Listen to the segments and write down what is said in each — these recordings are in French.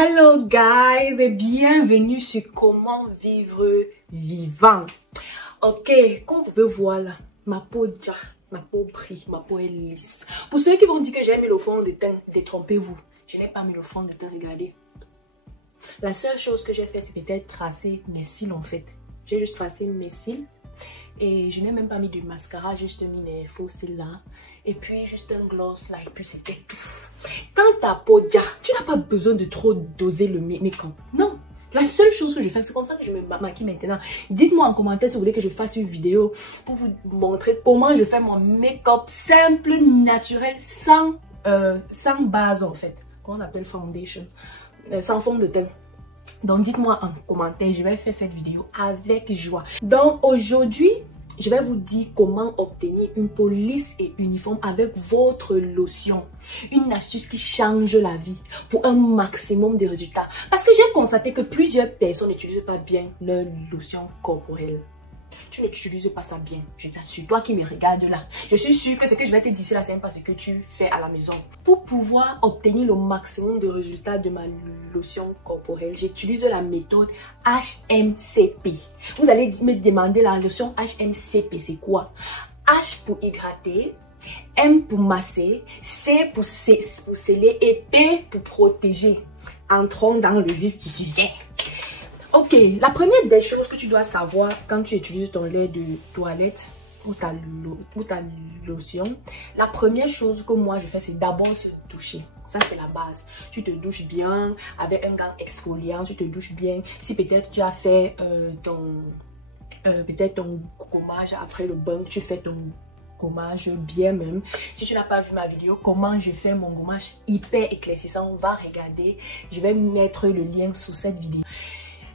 Hello guys et bienvenue sur Comment Vivre Vivant. Ok, comme vous pouvez voir là, ma peau brille, ma peau est lisse. Pour ceux qui vont dire que j'ai mis le fond de teint, détrompez-vous. Je n'ai pas mis le fond de teint, regardez. La seule chose que j'ai fait, c'est peut-être tracer mes cils en fait. J'ai juste tracé mes cils. Et je n'ai même pas mis de mascara, juste mis mes faux cils là. Et puis juste un gloss là, et puis c'était tout. Quand ta peau, tu n'as pas besoin de trop doser le make-up. Non. La seule chose que je fais, c'est comme ça que je me maquille maintenant. Dites-moi en commentaire si vous voulez que je fasse une vidéo pour vous montrer comment je fais mon make-up simple, naturel, sans base en fait. Comment on appelle foundation, sans fond de teint. Donc dites-moi en commentaire, je vais faire cette vidéo avec joie. Donc aujourd'hui, je vais vous dire comment obtenir une peau lisse et uniforme avec votre lotion. Une astuce qui change la vie pour un maximum de résultats. Parce que j'ai constaté que plusieurs personnes n'utilisent pas bien leur lotion corporelle. Tu n'utilises pas ça bien, je t'assure. Toi qui me regardes là, je suis sûre que ce que je vais te dire là, c'est pas ce que tu fais à la maison. Pour pouvoir obtenir le maximum de résultats de ma lotion corporelle, j'utilise la méthode HMCP. Vous allez me demander la lotion HMCP, c'est quoi? H pour hydrater, M pour masser, C pour sceller et P pour protéger. Entrons dans le vif du sujet. Ok, la première des choses que tu dois savoir quand tu utilises ton lait de toilette ou ta lotion, la première chose que moi je fais, c'est d'abord se doucher. Ça, c'est la base. Tu te douches bien avec un gant exfoliant, tu te douches bien. Si peut-être tu as fait ton gommage après le bain, tu fais ton gommage bien même. Si tu n'as pas vu ma vidéo comment je fais mon gommage hyper éclaircissant, on va regarder. Je vais mettre le lien sous cette vidéo.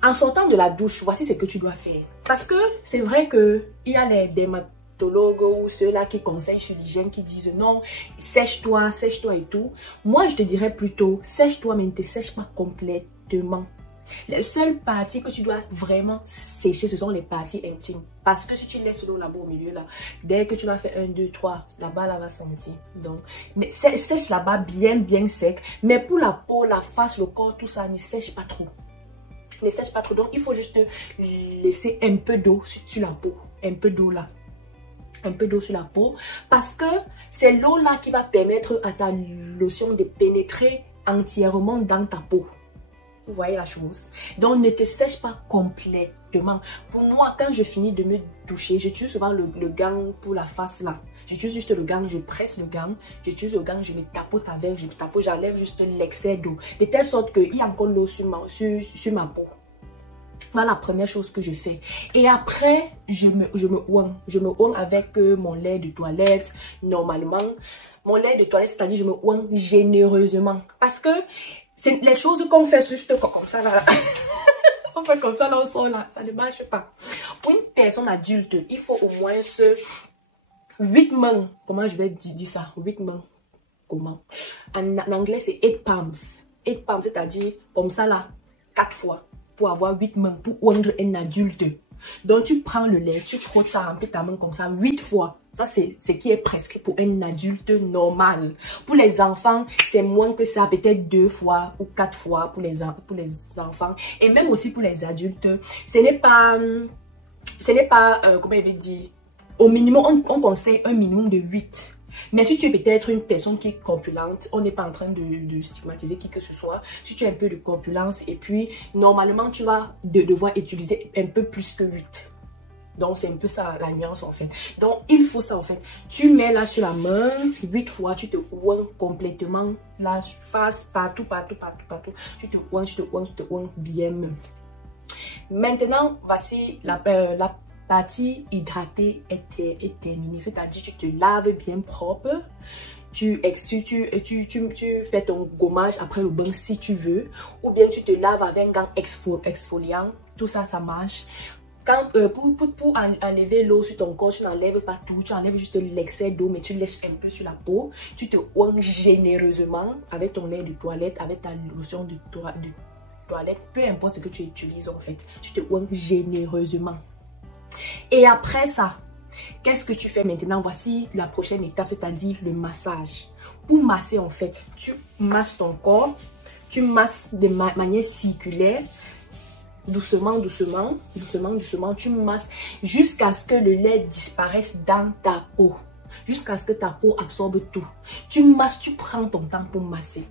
En sortant de la douche, voici ce que tu dois faire. Parce que c'est vrai qu'il y a les dermatologues ou ceux-là qui conseillent sur l'hygiène qui disent non, sèche-toi et tout. Moi, je te dirais plutôt, sèche-toi mais ne te sèche pas complètement. Les seules parties que tu dois vraiment sécher, ce sont les parties intimes. Parce que si tu laisses l'eau là-bas au milieu, là, dès que tu vas faire 1, 2, 3, là-bas, là va sentir. Donc, mais sèche là-bas bien sec. Mais pour la peau, la face, le corps, tout ça, ne sèche pas trop. Ne sèche pas trop, donc il faut juste laisser un peu d'eau sur la peau, un peu d'eau là, un peu d'eau sur la peau, parce que c'est l'eau là qui va permettre à ta lotion de pénétrer entièrement dans ta peau. Vous voyez la chose? Donc ne te sèche pas complètement. Pour moi, quand je finis de me doucher, j'utilise souvent le gant pour la face là. J'utilise juste le gant, je presse le gant, j'utilise le gant, je me tapote avec, j'enlève juste l'excès d'eau. De telle sorte qu'il y a encore l'eau sur ma peau. Voilà la première chose que je fais. Et après, je me oigne. Je me oigne avec mon lait de toilette. Normalement, mon lait de toilette, c'est-à-dire je me oigne généreusement. Parce que c'est les choses qu'on fait juste comme ça là. On fait comme ça là, on sort là. Ça ne marche pas. Pour une personne adulte, il faut au moins 8 mains. Comment je vais dire ça? 8 mains. Comment? En anglais, c'est 8 palms. 8 palms, c'est-à-dire comme ça là, 4 fois. Pour avoir 8 mains, pour oindre un adulte. Donc, tu prends le lait, tu frottes ça, remplis ta main comme ça 8 fois. Ça, c'est ce qui est presque pour un adulte normal. Pour les enfants, c'est moins que ça, peut-être 2 fois ou 4 fois pour les enfants. Et même aussi pour les adultes, ce n'est pas, comment il veut dire, au minimum, on conseille un minimum de 8. Mais si tu es peut-être une personne qui est corpulente, on n'est pas en train de stigmatiser qui que ce soit. Si tu as un peu de corpulence et puis normalement tu vas devoir utiliser un peu plus que 8. Donc c'est un peu ça la nuance en fait. Donc il faut ça en fait. Tu mets là sur la main 8 fois, tu te oignes complètement la face, partout. Tu te oignes bien même. Maintenant voici la partie hydratée est terminée, c'est-à-dire tu te laves bien propre, tu fais ton gommage après le bain si tu veux, ou bien tu te laves avec un gant exfoliant, tout ça, ça marche. Quand, pour enlever l'eau sur ton corps, tu n'enlèves pas tout, tu enlèves juste l'excès d'eau, mais tu laisses un peu sur la peau, tu te oignes généreusement avec ton lait de toilette, avec ta lotion de toilette, peu importe ce que tu utilises en fait, tu te oignes généreusement. Et après ça, qu'est-ce que tu fais maintenant? Voici la prochaine étape, c'est-à-dire le massage. Pour masser en fait, tu masses ton corps, Tu masses de manière circulaire. Doucement, doucement, doucement, doucement. Tu masses jusqu'à ce que le lait disparaisse dans ta peau. Jusqu'à ce que ta peau absorbe tout. Tu masses, tu prends ton temps pour masser.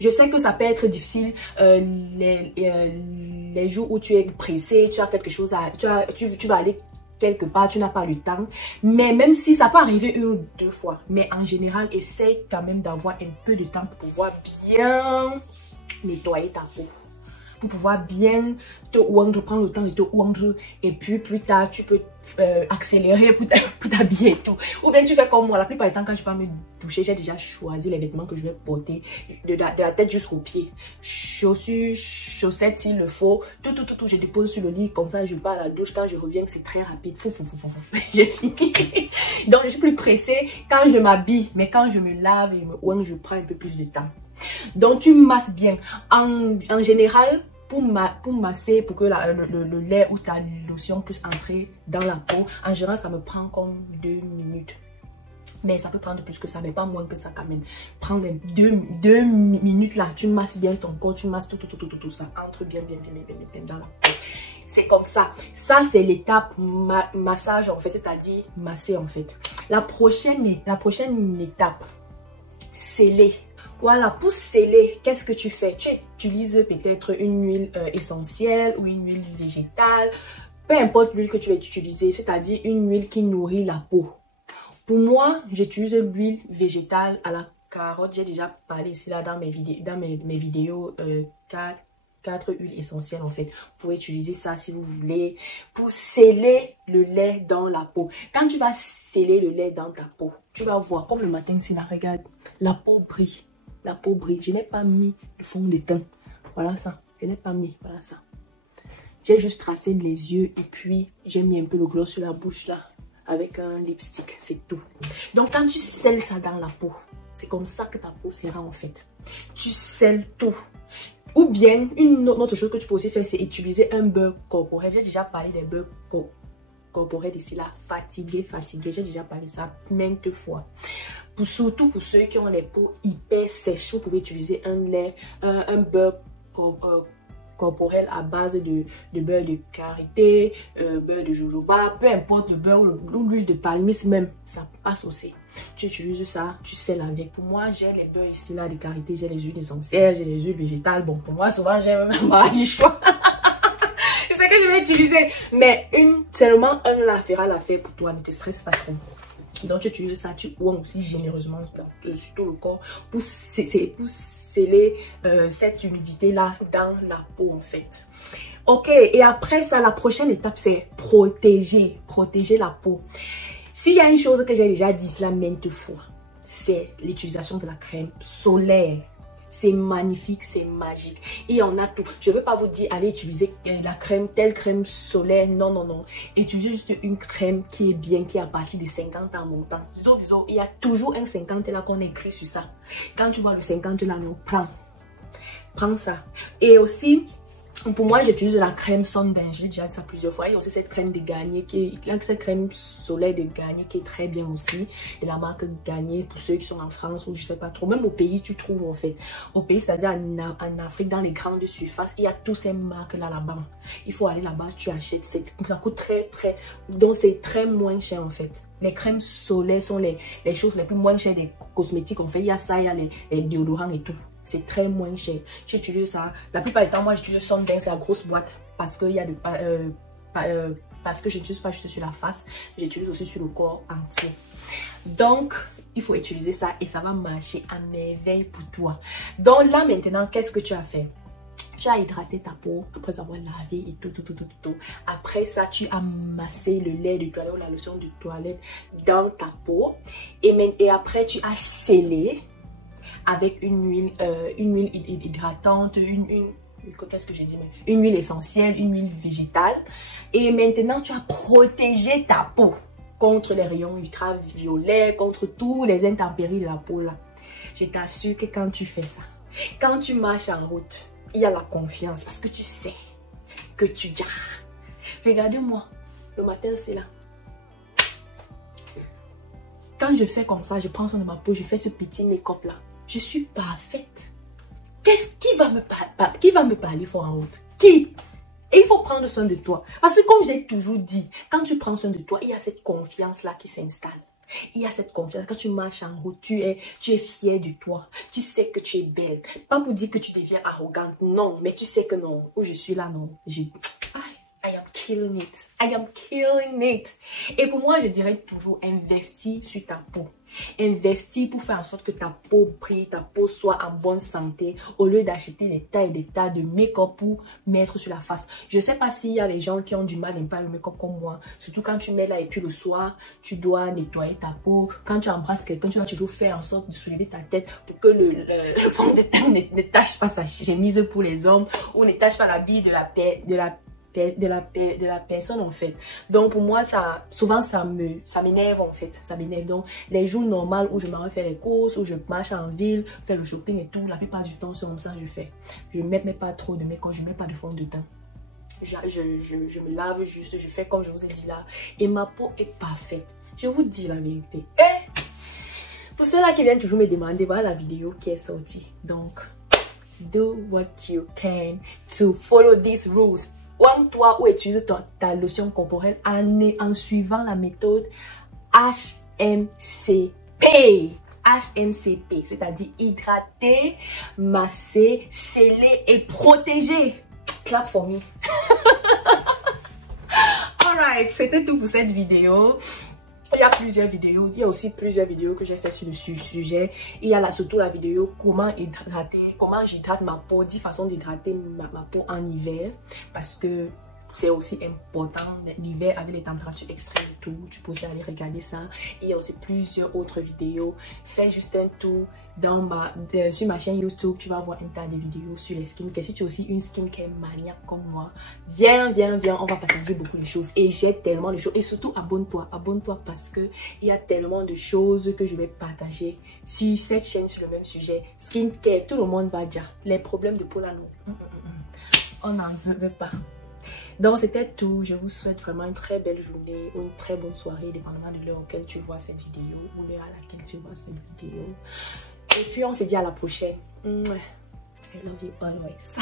Je sais que ça peut être difficile les jours où tu es pressé, tu as quelque chose à... Tu vas aller quelque part, tu n'as pas le temps. Mais même si ça peut arriver 1 ou 2 fois. Mais en général, essaye quand même d'avoir un peu de temps pour pouvoir bien nettoyer ta peau. Pour pouvoir bien te oindre, prendre le temps de te oindre. Et puis plus tard, tu peux accélérer pour t'habiller et tout. Ou bien tu fais comme moi. La plupart du temps, quand je vais me doucher, j'ai déjà choisi les vêtements que je vais porter. De la tête jusqu'aux pieds. Chaussures, chaussettes s'il le faut. Tout, je dépose sur le lit. Comme ça, je pars à la douche. Quand je reviens, c'est très rapide. J'ai fini. Donc, je suis plus pressée quand je m'habille. Mais quand je me lave et me oindre, je prends un peu plus de temps. Donc tu masses bien. En général, pour masser, pour que le lait ou ta lotion puisse entrer dans la peau, en général ça me prend comme 2 minutes. Mais ça peut prendre plus que ça, mais pas moins que ça quand même. Prendre 2 minutes là, tu masses bien ton corps, tu masses tout ça. Entre bien dans la peau. C'est comme ça. Ça c'est l'étape massage en fait, c'est-à-dire masser en fait. La prochaine étape, sceller. Voilà, pour sceller, qu'est-ce que tu fais? Tu utilises peut-être une huile essentielle ou une huile végétale. Peu importe l'huile que tu vas utiliser, c'est-à-dire une huile qui nourrit la peau. Pour moi, j'utilise l'huile végétale à la carotte. J'ai déjà parlé ici là dans mes vidéos 4 huiles essentielles en fait. Vous pouvez utiliser ça si vous voulez pour sceller le lait dans la peau. Quand tu vas sceller le lait dans ta peau, tu vas voir comme le matin ici là, regarde, la peau brille. La peau brille. Je n'ai pas mis le fond de teint. Voilà ça. Je n'ai pas mis. Voilà ça. J'ai juste tracé les yeux et puis j'ai mis un peu le gloss sur la bouche là avec un lipstick. C'est tout. Donc quand tu scelles ça dans la peau, c'est comme ça que ta peau sera en fait. Tu scelles tout. Ou bien une autre chose que tu peux aussi faire, c'est utiliser un beurre corporel. J'ai déjà parlé des beurres corporels ici là. Fatigué. J'ai déjà parlé ça maintes fois. Surtout pour ceux qui ont les peaux hyper sèches, vous pouvez utiliser un beurre corporel à base de beurre de karité, beurre de jojoba, peu importe le beurre ou l'huile de palmiste même, ça passe aussi. Tu utilises ça, tu scelles avec. Pour moi, j'ai les beurres ici là de karité, j'ai les huiles essentielles, j'ai les huiles végétales. Bon, pour moi, souvent, j'ai même pas du choix. C'est ce que je vais utiliser. Mais seulement un là fera l'affaire pour toi, ne te stresse pas trop. Donc tu utilises ça, tu oins aussi généreusement sur tout le corps pour sceller cette humidité là dans la peau en fait. Ok, et après ça, la prochaine étape c'est protéger la peau. S'il y a une chose que j'ai déjà dit là maintes fois, c'est l'utilisation de la crème solaire. C'est magnifique, c'est magique. Et on a tout. Je ne veux pas vous dire, allez utiliser la crème, telle crème solaire. Non, non, non. Utilisez juste une crème qui est bien, qui est à partir de 50 ans montant. Il y a toujours un 50 là qu'on écrit sur ça. Quand tu vois le 50 là, non, prends ça. Et aussi, pour moi, j'utilise la crème Sondheim. J'ai déjà dit ça plusieurs fois. Il y a aussi cette crème de Garnier cette crème solaire de Garnier qui est très bien aussi. De la marque Garnier pour ceux qui sont en France ou je sais pas trop. Même au pays, tu trouves en fait. Au pays, c'est-à-dire en Afrique, dans les grandes surfaces, il y a toutes ces marques là-bas. Il faut aller là-bas, tu achètes. Ça coûte donc c'est très moins cher en fait. Les crèmes solaires sont les choses les plus moins chères des cosmétiques. En fait, il y a ça, il y a les déodorants et tout. C'est très moins cher. Tu utilises ça. La plupart du temps, moi, j'utilise Sondheim, c'est la grosse boîte. Parce que parce que je n'utilise pas juste sur la face. J'utilise aussi sur le corps entier. Donc, il faut utiliser ça et ça va marcher à merveille pour toi. Donc là, maintenant, qu'est-ce que tu as fait? Tu as hydraté ta peau après avoir lavé et tout. Après ça, tu as massé le lait de toilette ou la lotion de toilette dans ta peau. Et après, tu as scellé avec une huile hydratante, qu'est-ce que j'ai dit? Une huile essentielle, une huile végétale. Et maintenant, tu as protégé ta peau contre les rayons ultraviolets, contre tous les intempéries de la peau là. Je t'assure que quand tu fais ça, quand tu marches en route, il y a la confiance parce que tu sais que tu gères. Regardez-moi, le matin c'est là. Quand je fais comme ça, je prends soin de ma peau, je fais ce petit make-up là. Je suis parfaite. Qui va me parler fort en route? Qui? Et il faut prendre soin de toi. Parce que comme j'ai toujours dit, quand tu prends soin de toi, il y a cette confiance-là qui s'installe. Il y a cette confiance. Quand tu marches en route, tu es fier de toi. Tu sais que tu es belle. Pas pour dire que tu deviens arrogante. Non, mais tu sais que non. Où je suis là, non. I am killing it. I am killing it. Et pour moi, je dirais toujours investir sur ta peau. Investir pour faire en sorte que ta peau brille, ta peau soit en bonne santé, au lieu d'acheter des tas et des tas de make-up pour mettre sur la face. Je sais pas s'il y a des gens qui ont du mal à aimer le make-up comme moi, surtout quand tu mets là et puis le soir, tu dois nettoyer ta peau. Quand tu embrasses quelqu'un, tu vas toujours faire en sorte de soulever ta tête pour que le fond de teint ne tâche pas sa chemise pour les hommes ou ne tâche pas l'habit de la personne en fait. Donc pour moi souvent ça m'énerve en fait, ça m'énerve. Donc les jours normaux où je m'en vais faire les courses, où je marche en ville, faire le shopping et tout, la plupart du temps c'est comme ça que je fais. Je ne mets pas trop de make-up, je ne mets pas de fond de teint. Je me lave juste, je fais comme je vous ai dit là et ma peau est parfaite. Je vous dis la vérité. Pour ceux-là qui viennent toujours me demander, voilà la vidéo qui est sortie. Donc do what you can to follow these rules. Toi ou utilise ta lotion corporelle en suivant la méthode HMCP. HMCP, c'est-à-dire hydrater, masser, sceller et protéger. Clap for me. Alright, c'était tout pour cette vidéo. Il y a plusieurs vidéos, il y a aussi plusieurs vidéos que j'ai fait sur le sujet. Il y a surtout la vidéo comment hydrater, comment j'hydrate ma peau, 10 façons d'hydrater ma peau en hiver. Parce que c'est aussi important l'hiver avec les températures extrêmes et tout. Tu peux aussi aller regarder ça. Il y a aussi plusieurs autres vidéos. Fais juste un tour sur ma chaîne YouTube. Tu vas voir un tas de vidéos sur les skincare. Si tu es aussi une skincare maniaque comme moi, viens. On va partager beaucoup de choses. Et j'ai tellement de choses. Et surtout, abonne-toi. Abonne-toi parce que il y a tellement de choses que je vais partager sur cette chaîne sur le même sujet. Skincare, tout le monde va dire. Les problèmes de peau là, non. On n'en veut pas. Donc c'était tout. Je vous souhaite vraiment une très belle journée, une très bonne soirée, dépendamment de l'heure auquel tu vois cette vidéo ou l'heure à laquelle tu vois cette vidéo. Et puis on se dit à la prochaine. I love you always.